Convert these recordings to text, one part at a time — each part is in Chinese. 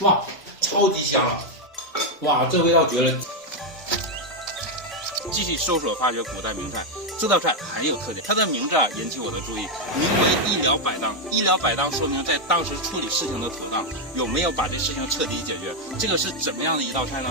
哇，超级香了！哇，这味道绝了！继续搜索发掘古代名菜，这道菜很有特点，它的名字引起我的注意，名为一了百当。一了百当说明在当时处理事情的妥当，有没有把这事情彻底解决？这个是怎么样的一道菜呢？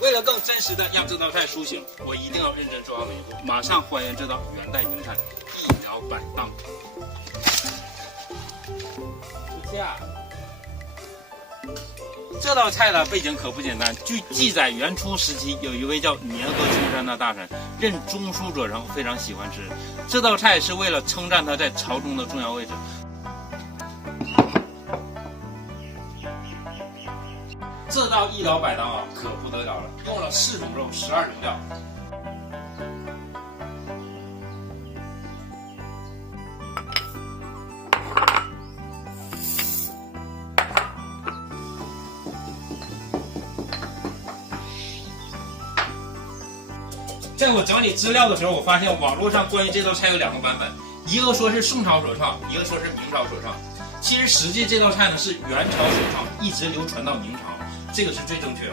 为了更真实的让这道菜苏醒，我一定要认真做好每一步。马上还原这道元代名菜一了百当。出气啊！这道菜的背景可不简单。据记载，元初时期有一位叫年和冲山的大臣，任中书者称，非常喜欢吃这道菜，是为了称赞他在朝中的重要位置。这道一了百当啊，可不得了了，用了4种肉，12种料。在我整理资料的时候，我发现网络上关于这道菜有2个版本，一个说是宋朝所创，一个说是明朝所创。其实实际这道菜呢是元朝所创，一直流传到明朝。这个是最正确的。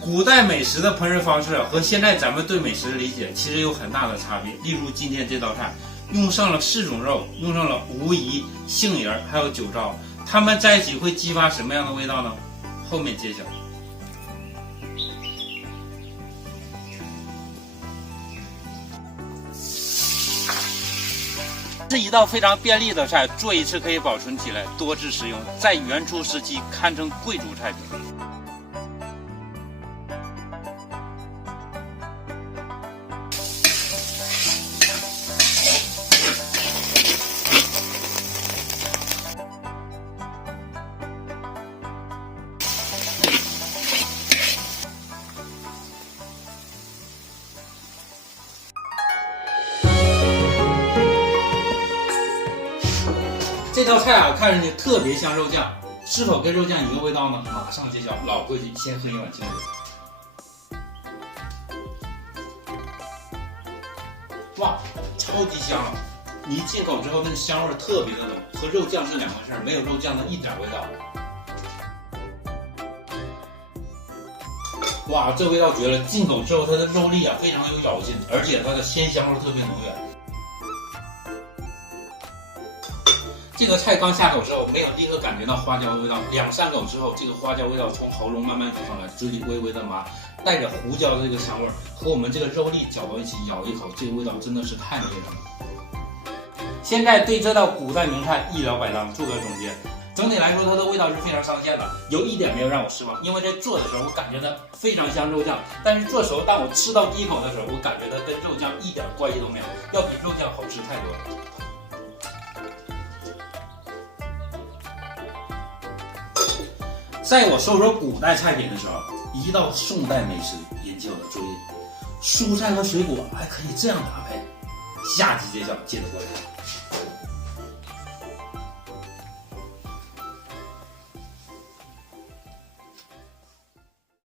古代美食的烹饪方式和现在咱们对美食的理解其实有很大的差别。例如今天这道菜用上了4种肉，用上了吴仪、杏仁还有酒糟，它们在一起会激发什么样的味道呢？后面揭晓。是一道非常便利的菜，做一次可以保存起来，多次食用，在元初时期堪称贵族菜品。这道菜啊，看上去特别像肉酱，是否跟肉酱一个味道呢？马上揭晓。老规矩，先喝一碗清水。哇，超级香了！你一进口之后，那个香味特别的浓，和肉酱是2回事，没有肉酱的一点味道。哇，这味道绝了！进口之后，它的肉粒啊非常有咬劲，而且它的鲜香味特别浓郁。这个菜刚下口之后，没有立刻感觉到花椒的味道，2、3口之后，这个花椒味道从喉咙慢慢走上来，嘴里微微的麻，带着胡椒的这个香味，和我们这个肉粒搅到一起，咬一口，这个味道真的是太美了。现在对这道古代名菜一了百当做个总结，整体来说它的味道是非常上线的，有一点没有让我失望，因为在做的时候我感觉它非常像肉酱，但是做熟当我吃到第1口的时候，我感觉它跟肉酱一点关系都没有，要比肉酱好吃太多了。在我搜索古代菜品的时候，一道宋代美食引起我的注意，蔬菜和水果还可以这样搭配。下集揭晓，记得观看。